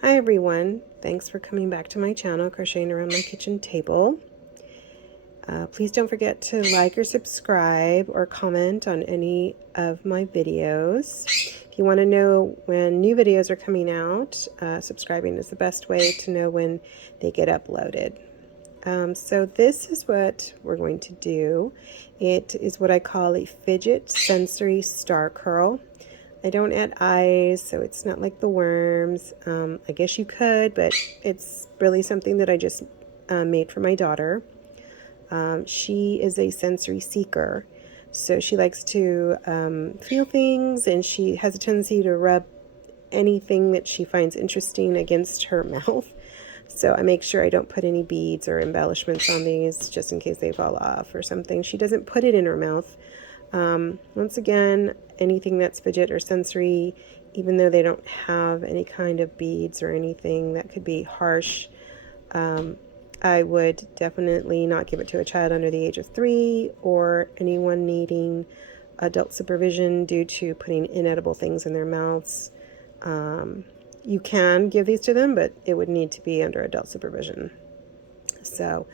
Hi everyone, thanks for coming back to my channel, Crocheting Around My Kitchen Table. Please don't forget to like or subscribe or comment on any of my videos. If you want to know when new videos are coming out, subscribing is the best way to know when they get uploaded. So this is what we're going to do. It is what I call a Fidget Sensory Star Curl. I don't add eyes, so it's not like the worms. I guess you could, but it's really something that I just made for my daughter. She is a sensory seeker, so she likes to feel things, and she has a tendency to rub anything that she finds interesting against her mouth. So I make sure I don't put any beads or embellishments on these just in case they fall off or something. She doesn't put it in her mouth. Once again, anything that's fidget or sensory, even though they don't have any kind of beads or anything that could be harsh, I would definitely not give it to a child under the age of 3 or anyone needing adult supervision due to putting inedible things in their mouths. You can give these to them, but it would need to be under adult supervision. So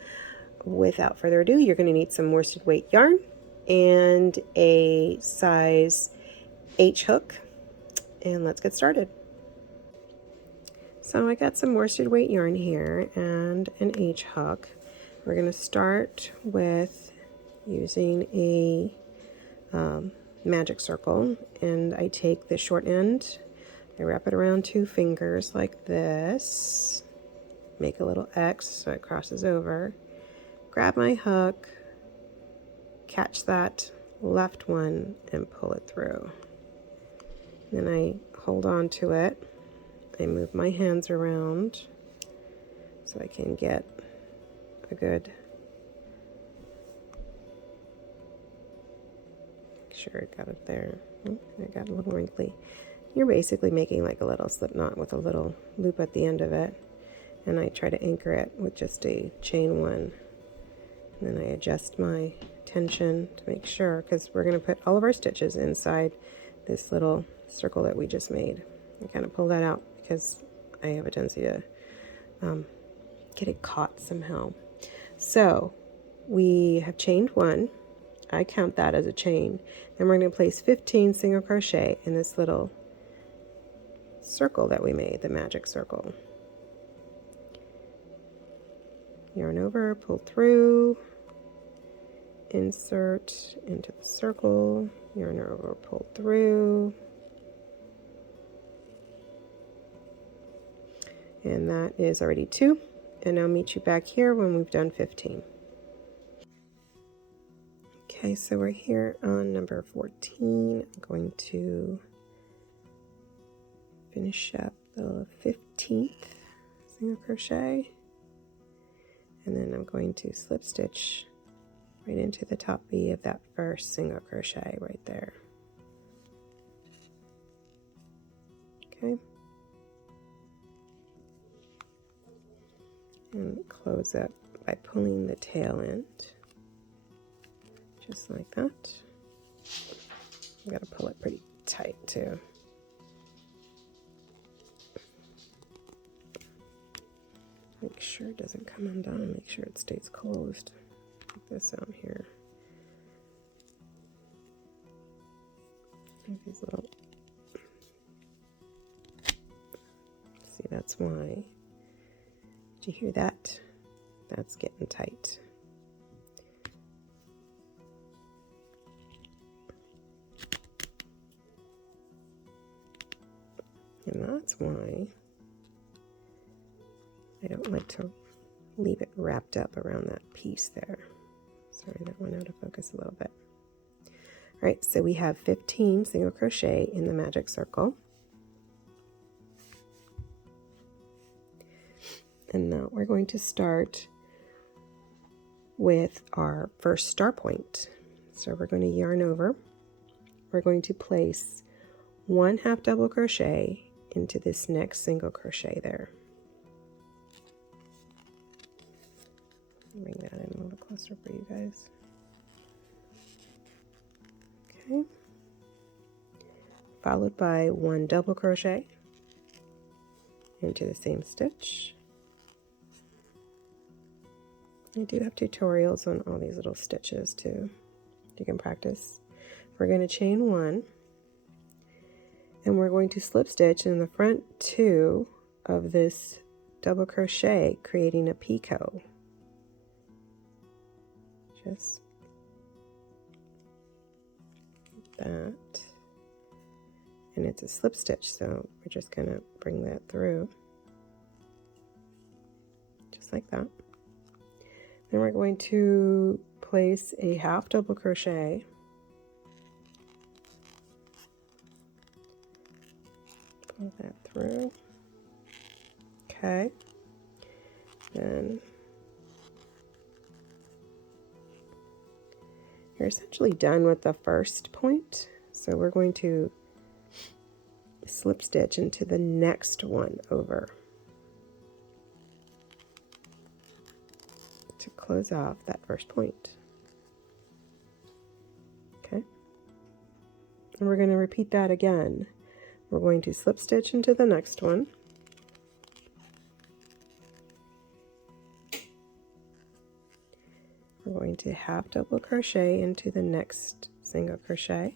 without further ado, you're going to need some worsted weight yarn and a size H hook, and let's get started. So I got some worsted weight yarn here and an H hook. We're going to start with using a magic circle, and I take the short end, I wrap it around 2 fingers like this, make a little X so it crosses over, grab my hook, catch that left one and pull it through. Then I hold on to it. I move my hands around so I can get a good, make sure I got it there. Oh, I got a little wrinkly. You're basically making like a little slip knot with a little loop at the end of it. And I try to anchor it with just a chain 1. And then I adjust my tension to make sure, because we're going to put all of our stitches inside this little circle that we just made. I kind of pull that out because I have a tendency to get it caught somehow. So we have chained 1. I count that as a chain. Then we're going to place 15 single crochet in this little circle that we made, the magic circle. Yarn over, pull through, insert into the circle, yarn over, pull through, and that is already 2, and I'll meet you back here when we've done 15. Okay, so we're here on number 14. I'm going to finish up the 15th single crochet, and then I'm going to slip stitch right into the top V of that first single crochet right there. Okay. And close up by pulling the tail end, just like that. I've got to pull it pretty tight too. Make sure it doesn't come undone, make sure it stays closed. Put this out here. These little, see, that's why. Did you hear that? That's getting tight. And that's why I don't like to leave it wrapped up around that piece there. Sorry, that went out of focus a little bit. All right, so we have 15 single crochet in the magic circle. And now we're going to start with our first star point. So we're going to yarn over. We're going to place 1 half double crochet into this next single crochet there. Bring that in a little closer for you guys. Okay. Followed by 1 double crochet into the same stitch. I do have tutorials on all these little stitches too. You can practice. We're going to chain 1, and we're going to slip stitch in the front 2 of this double crochet, creating a picot. Just like that. And it's a slip stitch, so we're just going to bring that through. Just like that. Then we're going to place a half double crochet. Pull that through. Okay. Then you're essentially done with the first point. So we're going to slip stitch into the next one over to close off that first point. Okay. And we're going to repeat that again. We're going to slip stitch into the next one. We're going to half double crochet into the next single crochet.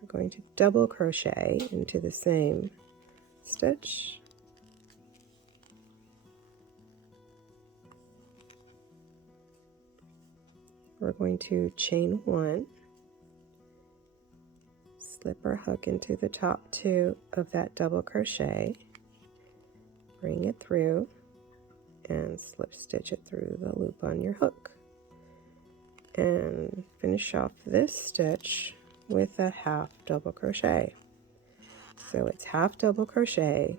We're going to double crochet into the same stitch. We're going to chain 1, slip our hook into the top 2 of that double crochet, bring it through, and slip stitch it through the loop on your hook. And finish off this stitch with a half double crochet. So it's half double crochet,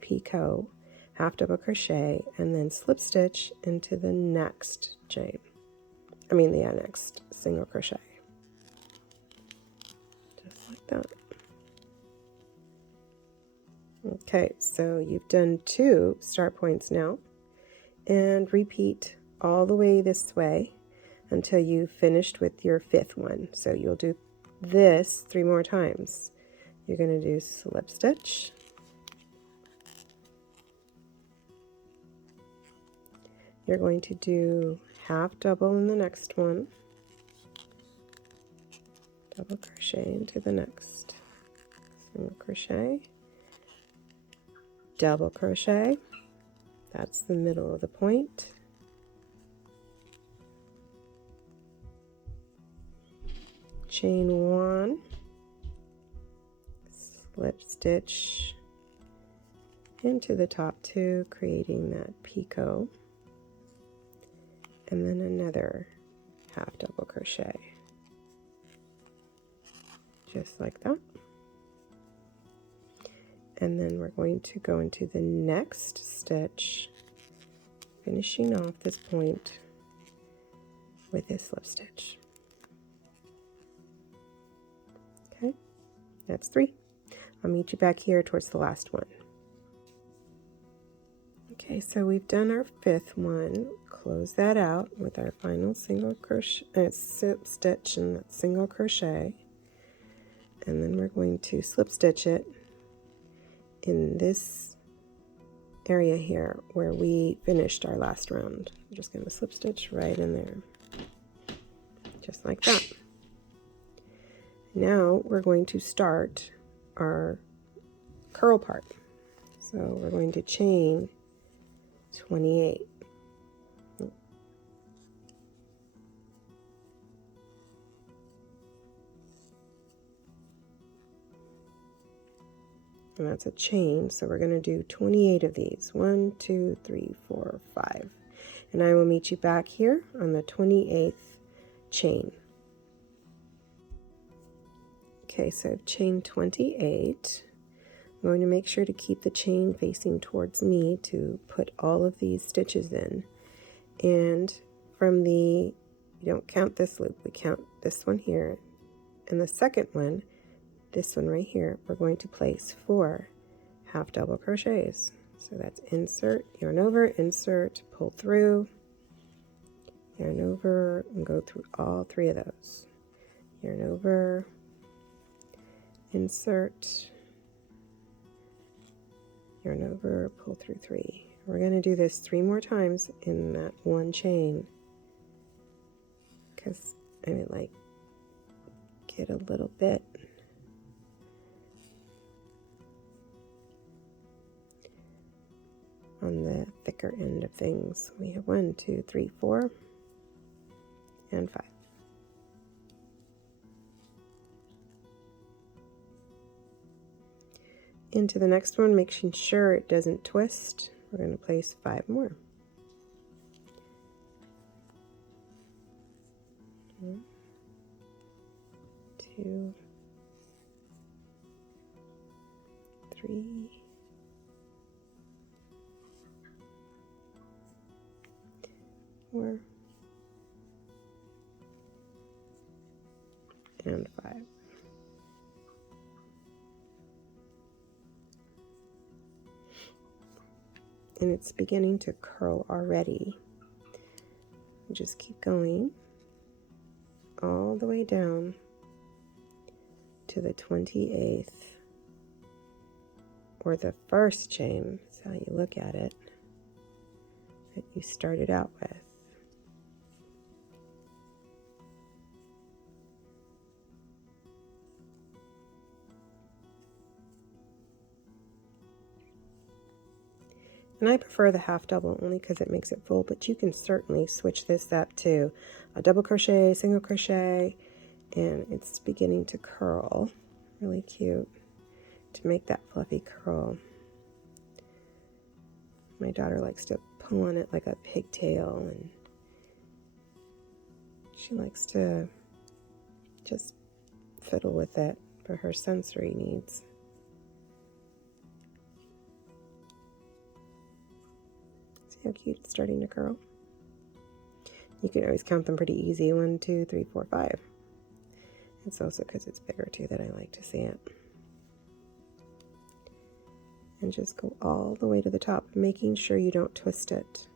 picot, half double crochet, and then slip stitch into the next chain. The next single crochet. Just like that. Okay, so you've done 2 start points now, and repeat all the way this way until you've finished with your 5th one. So you'll do this 3 more times. You're going to do slip stitch, you're going to do half double in the next one, double crochet into the next, single crochet, double crochet, that's the middle of the point, chain 1, slip stitch into the top 2, creating that picot, and then another half double crochet, just like that. And then we're going to go into the next stitch, finishing off this point with a slip stitch. Okay, that's 3. I'll meet you back here towards the last one. Okay, so we've done our 5th one. Close that out with our final single crochet, slip stitch and that single crochet, and then we're going to slip stitch it in this area here where we finished our last round. I'm just going to slip stitch right in there, just like that. Now we're going to start our curl part. So we're going to chain 28. And that's a chain, so we're going to do 28 of these. 1, 2, 3, 4, 5. And I will meet you back here on the 28th chain. Okay, so I've chained 28. I'm going to make sure to keep the chain facing towards me to put all of these stitches in. And from the, we don't count this loop, we count this one here. And the second one, this one right here, we're going to place 4 half double crochets. So that's insert, yarn over, insert, pull through, yarn over, and go through all 3 of those. yarn over, insert, yarn over, pull through 3. We're going to do this 3 more times in that one chain, because I would like get a little bit on the thicker end of things. We have 1, 2, 3, 4, and 5. Into the next one, making sure it doesn't twist, we're going to place 5 more. 1, 2, 3, 4, and 5. And it's beginning to curl already. Just keep going all the way down to the 28th, or the first chain, that's how you look at it, that you started out with. And I prefer the half double only because it makes it full, but you can certainly switch this up to a double crochet, single crochet, and it's beginning to curl. Really cute to make that fluffy curl. My daughter likes to pull on it like a pigtail, and she likes to just fiddle with it for her sensory needs. See how cute it's starting to curl? You can always count them pretty easy. 1, 2, 3, 4, 5. It's also because it's bigger too that I like to see it. And just go all the way to the top, making sure you don't twist it.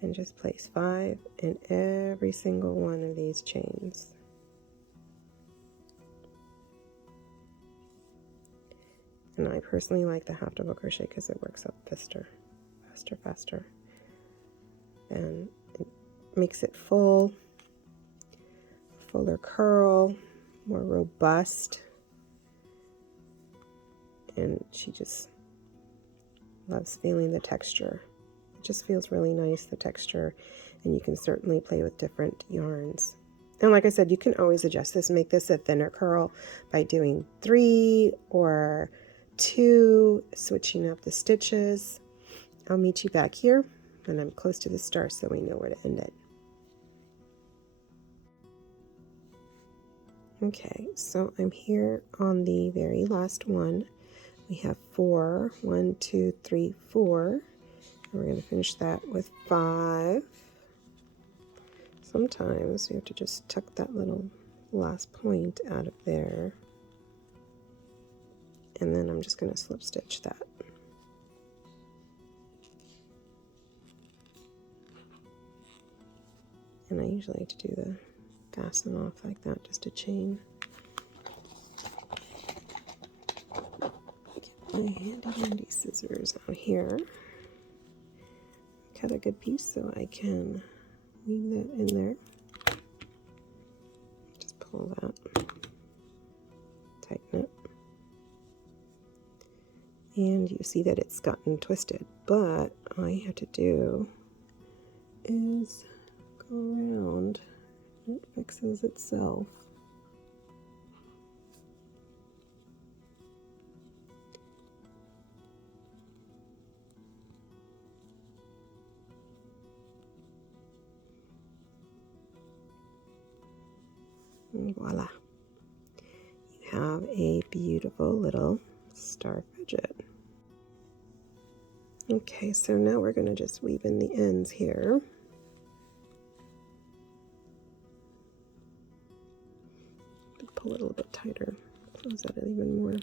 And just place 5 in every single one of these chains. And I personally like the half double crochet because it works up faster. And it makes it fuller curl, more robust. And she just loves feeling the texture. It just feels really nice, the texture, and you can certainly play with different yarns. And like I said, you can always adjust this, make this a thinner curl by doing 3 or 2, switching up the stitches. I'll meet you back here when I'm close to the star so we know where to end it. Okay, so I'm here on the very last one. We have 4, 1, 2, 3, 4. And we're going to finish that with 5. Sometimes you have to just tuck that little last point out of there. And then I'm just going to slip stitch that. And I usually like to do the fasten off like that, just a chain. Get my handy scissors out here. Cut a good piece so I can weave that in there. Just pull that, tighten it. And you see that it's gotten twisted, but all you have to do is go around. It fixes itself. And voila. You have a beautiful little star fidget. Okay, so now we're going to just weave in the ends here. Pull it a little bit tighter. Close that even more.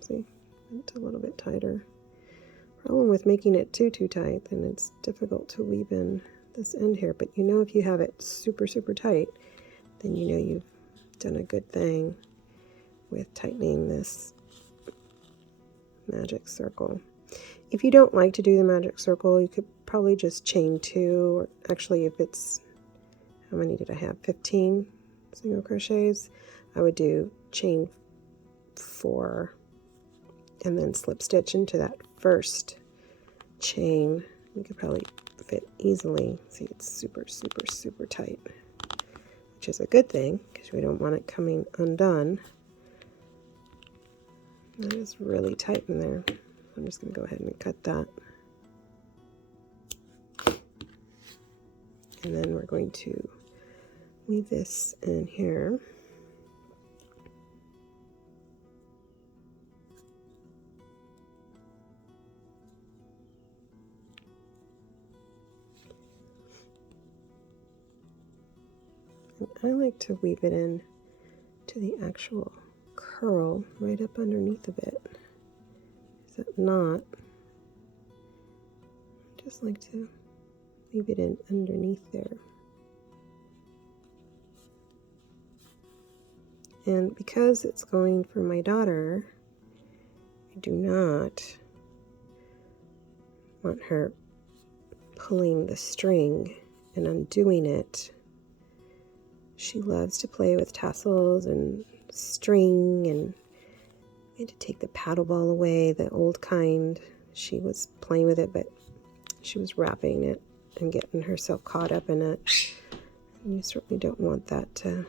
See, it's a little bit tighter. Problem with making it too tight, then it's difficult to weave in this end here. But you know, if you have it super tight, then you know you've done a good thing with tightening this magic circle. If you don't like to do the magic circle, you could probably just chain 2, or actually if it's, how many did I have? 15 single crochets. I would do chain 4 and then slip stitch into that first chain. You could probably fit easily. See, it's super, super, super tight, which is a good thing because we don't want it coming undone. That is really tight in there. I'm just going to go ahead and cut that. And then we're going to weave this in here. And I like to weave it in to the actual curl right up underneath of it. Is that not? I just like to weave it in underneath there. And because it's going for my daughter, I do not want her pulling the string and undoing it. She loves to play with tassels and string, and I had to take the paddle ball away, the old kind. She was playing with it, but she was wrapping it and getting herself caught up in it. And you certainly don't want that to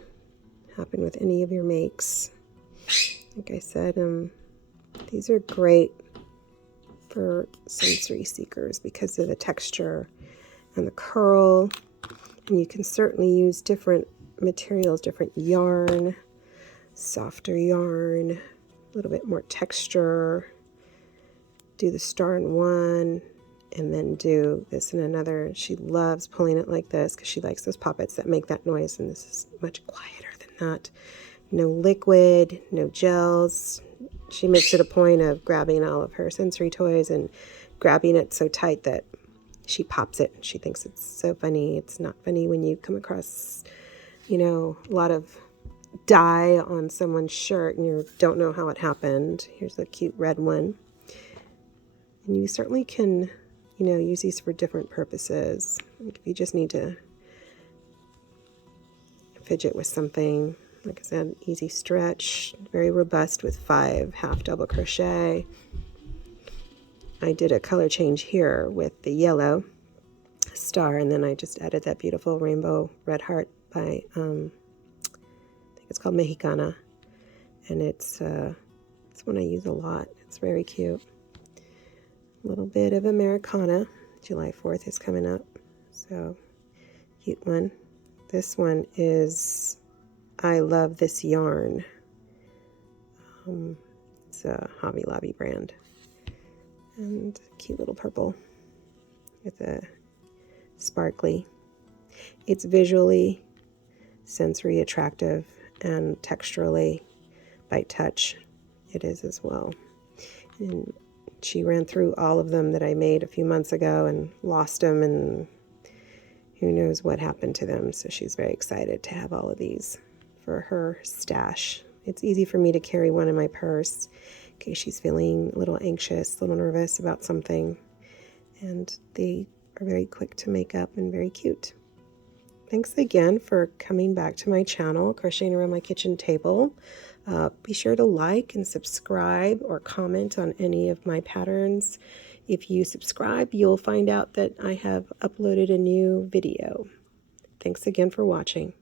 happen with any of your makes. Like I said, these are great for sensory seekers because of the texture and the curl. And you can certainly use different materials, different yarn, softer yarn, a little bit more texture. Do the star in one and then do this in another. She loves pulling it like this because she likes those poppets that make that noise, and this is much quieter than that. No liquid, no gels. She makes it a point of grabbing all of her sensory toys and grabbing it so tight that she pops it. She thinks it's so funny. It's not funny when you come across, you know, a lot of dye on someone's shirt and you don't know how it happened. Here's a cute red one. And you certainly can, you know, use these for different purposes. Like if you just need to fidget with something, like I said, easy stretch, very robust with 5 half-double crochet. I did a color change here with the yellow star, and then I just added that beautiful rainbow red heart by, I think it's called Mexicana, and it's one I use a lot. It's very cute. A little bit of Americana. July 4th is coming up, so cute one. This one is, I love this yarn. It's a Hobby Lobby brand. And cute little purple with a sparkly. It's visually, sensory attractive, and texturally, by touch, it is as well. And she ran through all of them that I made a few months ago and lost them, and who knows what happened to them. So she's very excited to have all of these for her stash. It's easy for me to carry one in my purse in case she's feeling a little anxious, a little nervous about something. And they are very quick to make up and very cute. Thanks again for coming back to my channel, Crocheting Around My Kitchen Table. Be sure to like and subscribe or comment on any of my patterns. If you subscribe, you'll find out that I have uploaded a new video. Thanks again for watching.